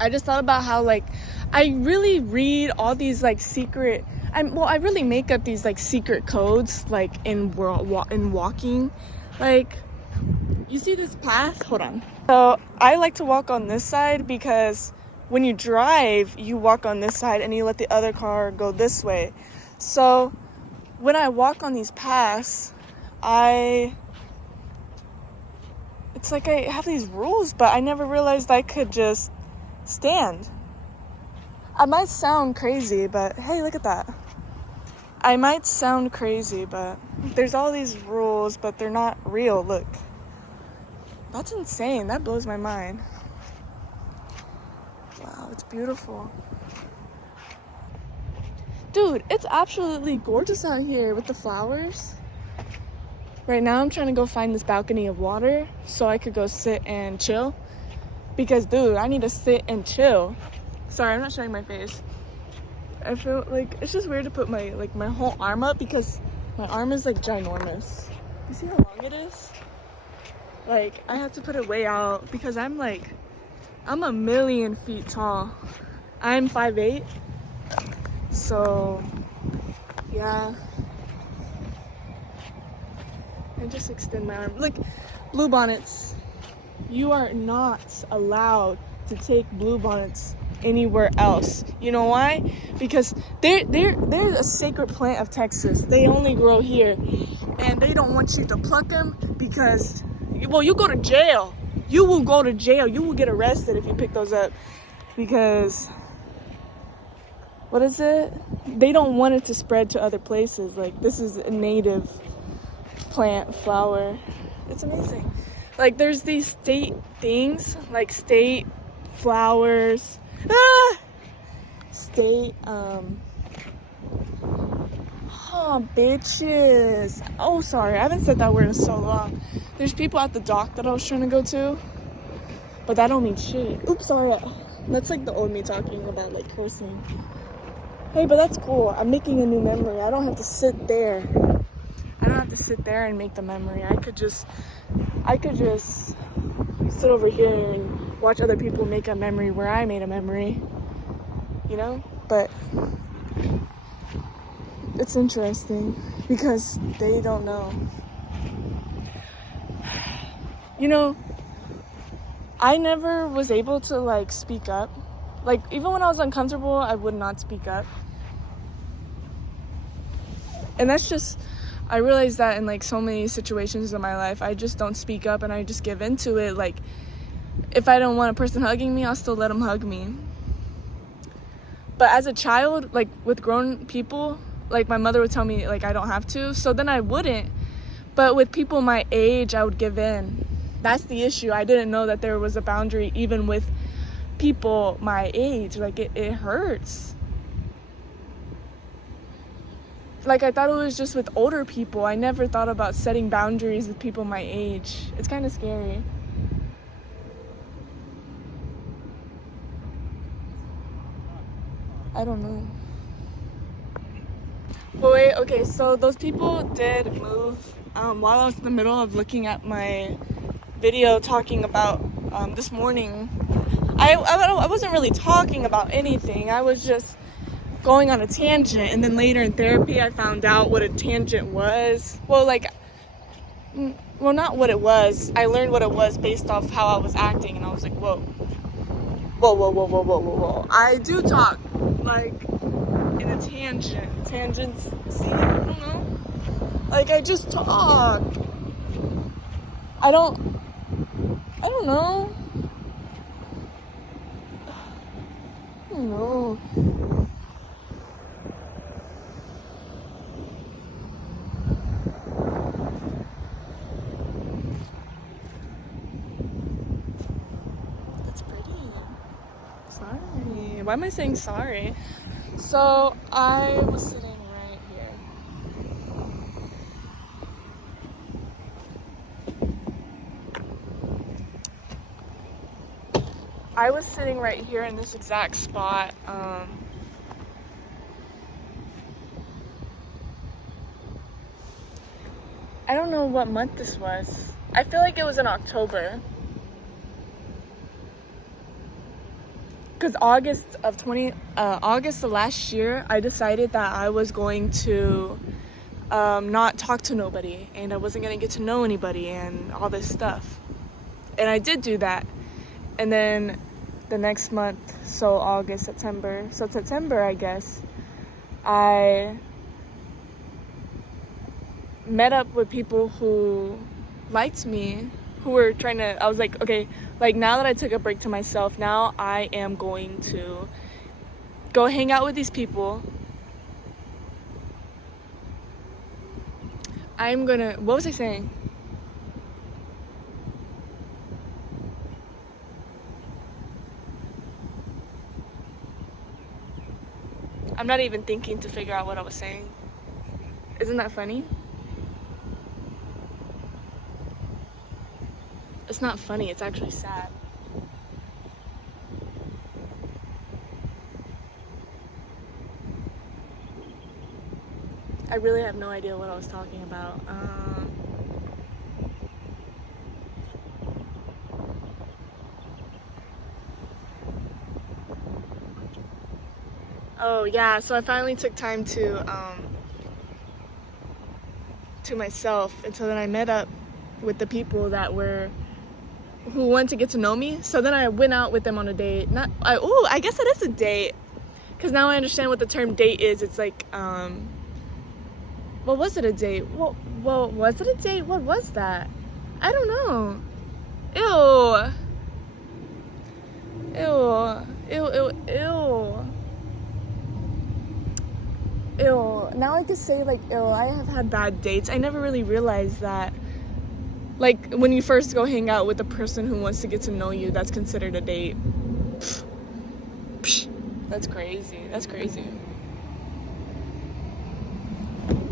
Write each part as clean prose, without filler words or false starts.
I just thought about how, like, I really read all these, like, secret, I really make up these, like, secret codes, like, in walking. Like, you see this path? Hold on. So, I like to walk on this side because when you drive, you walk on this side and you let the other car go this way. So, when I walk on these paths, it's like I have these rules, but I never realized I could just stand. I might sound crazy, but hey, look at that. I might sound crazy, but there's all these rules, but they're not real. Look. That's insane. That blows my mind. Wow, it's beautiful. Dude, it's absolutely gorgeous out here with the flowers. Right now, I'm trying to go find this balcony of water so I could go sit and chill. Because, dude, I need to sit and chill. Sorry, I'm not showing my face. I feel like it's just weird to put my whole arm up because my arm is, like, ginormous. You see how long it is? Like, I have to put it way out because I'm a million feet tall. I'm 5'8". So, yeah. I just extend my arm. Look, bluebonnets. You are not allowed to take bluebonnets anywhere else. You know why? Because they're a sacred plant of Texas. They only grow here. And they don't want you to pluck them because, well, you go to jail. You will go to jail. You will get arrested if you pick those up. Because, what is it? They don't want it to spread to other places. Like, this is a native plant, flower. It's amazing. Like, there's these state things, like state flowers. State, oh, bitches. Oh, sorry. I haven't said that word in so long. There's people at the dock that I was trying to go to. But that don't mean shit. Oops, sorry. That's like the old me talking about, like, cursing. Hey, but that's cool. I'm making a new memory. I don't have to sit there. I don't have to sit there and make the memory. I could just sit over here and watch other people make a memory where I made a memory. You know? But it's interesting because they don't know. You know, I never was able to, like, speak up. Like, even when I was uncomfortable, I would not speak up. And that's just, I realized that in, like, so many situations in my life, I just don't speak up and I just give into it. Like, if I don't want a person hugging me, I'll still let them hug me. But as a child, like, with grown people, like, my mother would tell me, like, I don't have to. So then I wouldn't. But with people my age, I would give in. That's the issue. I didn't know that there was a boundary even with people my age. Like, it hurts. Like, I thought it was just with older people. I never thought about setting boundaries with people my age. It's kind of scary. I don't know. But wait, okay, so those people did move while I was in the middle of looking at my video talking about this morning. I wasn't really talking about anything. I was just going on a tangent, and then later in therapy I found out what a tangent was. Well, not what it was. I learned what it was based off how I was acting, and I was like, whoa. I do talk, like, in a tangent. Tangents, see, I don't know. Like, I just talk. I don't know. I don't know. That's pretty. Sorry. Why am I saying sorry? So, I was sitting right here. I was sitting right here in this exact spot. I don't know what month this was. I feel like it was in October. because August of last year, I decided that I was going to not talk to nobody, and I wasn't going to get to know anybody and all this stuff. And I did do that. And then the next month, so September, I guess, I met up with people who liked me, who were trying to, I was like, okay, like now that I took a break to myself, now I am going to go hang out with these people. What was I saying? I'm not even thinking to figure out what I was saying. Isn't that funny? It's not funny, it's actually sad. I really have no idea what I was talking about. Oh yeah, so I finally took time to myself, and so then I met up with the people who wanted to get to know me. So then I went out with them on a date. I guess it is a date, because now I understand what the term date is. It's like well, was it a date? Well, was it a date? What was that? I don't know. Ew. Now I can say like, ew, I have had bad dates. I never really realized that. Like, when you first go hang out with a person who wants to get to know you, that's considered a date. Psh, that's crazy. That's crazy.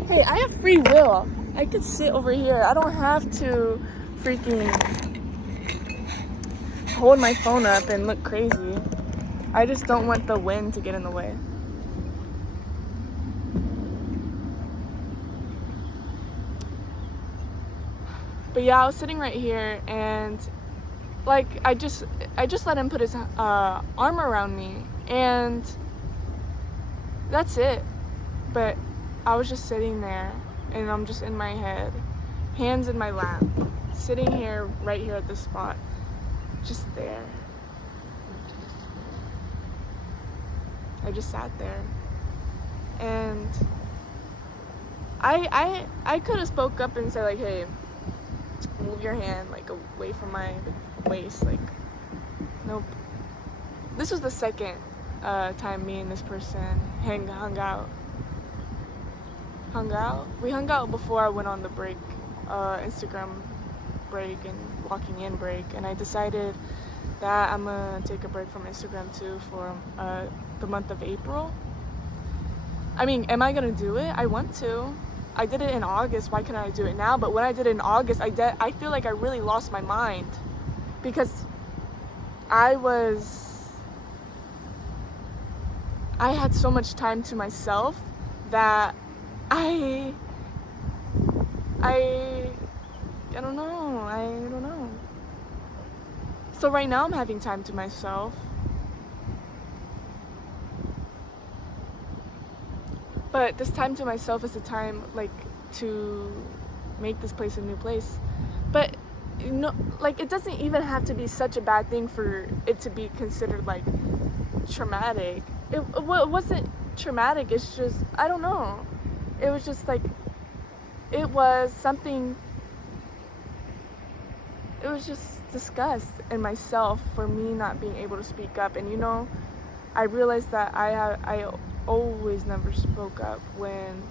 Hey, I have free will. I could sit over here. I don't have to freaking hold my phone up and look crazy. I just don't want the wind to get in the way. But yeah, I was sitting right here, and like I just let him put his arm around me, and that's it. But I was just sitting there, and I'm just in my head, hands in my lap, sitting here, right here at this spot, just there. I just sat there, and I could have spoke up and said like, hey, move your hand like away from my waist. Like, nope. This was the second time me and this person hung out. We hung out before I went on the break, Instagram break and walking in break, and I decided that I'm gonna take a break from Instagram too for the month of April. I mean, am I gonna do it? I want to. I did it in August. Why can't I do it now? But when I did it in August, I feel like I really lost my mind, because I had so much time to myself that I don't know. So right now I'm having time to myself. But this time to myself is a time like to make this place a new place. But you know, like, it doesn't even have to be such a bad thing for it to be considered like traumatic. It wasn't traumatic, it's just, I don't know. It was just like, it was something, it was just disgust in myself for me not being able to speak up. And you know, I realized that I always never spoke up when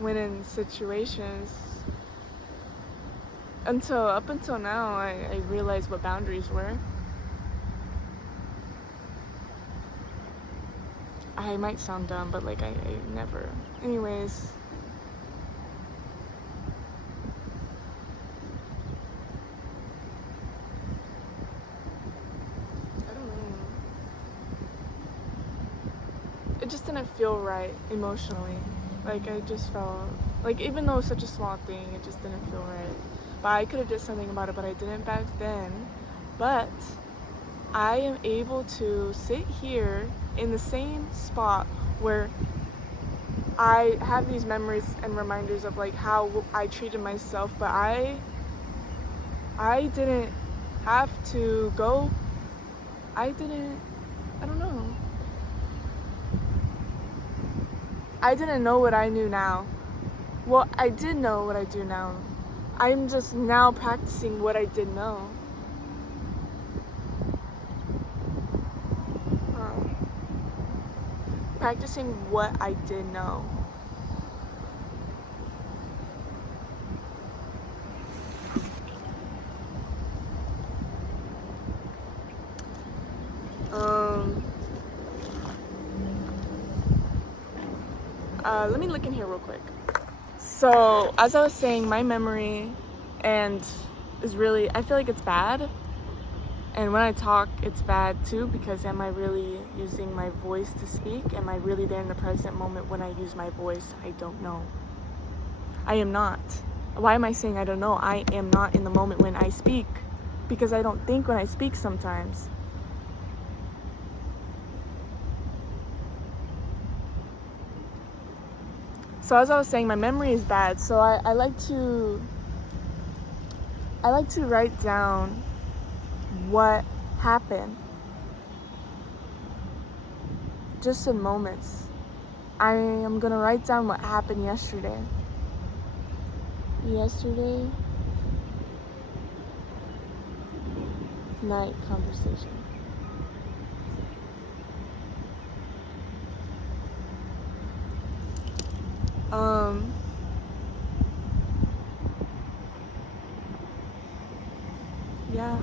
in situations up until now. I realized what boundaries were. I might sound dumb, but like I never. Anyways. I don't know. It just didn't feel right emotionally. Like, I just felt like, even though it was such a small thing, it just didn't feel right. But I could have did something about it, but I didn't back then. But I am able to sit here in the same spot where I have these memories and reminders of like how I treated myself, but I didn't have to go. I don't know. I didn't know what I knew now. Well, I did know what I do now. I'm just now practicing what I did know. Uh, Practicing what I did know. Let me look in here real quick. So, as I was saying, my memory and is really, I feel like it's bad. And when I talk, it's bad too, because am I really using my voice to speak? Am I really there in the present moment when I use my voice? I don't know. I am not. Why am I saying I don't know? I am not in the moment when I speak, because I don't think when I speak sometimes. So as I was saying, my memory is bad, so I like to write down what happened, just in moments. I am gonna write down what happened yesterday night conversation. Yeah.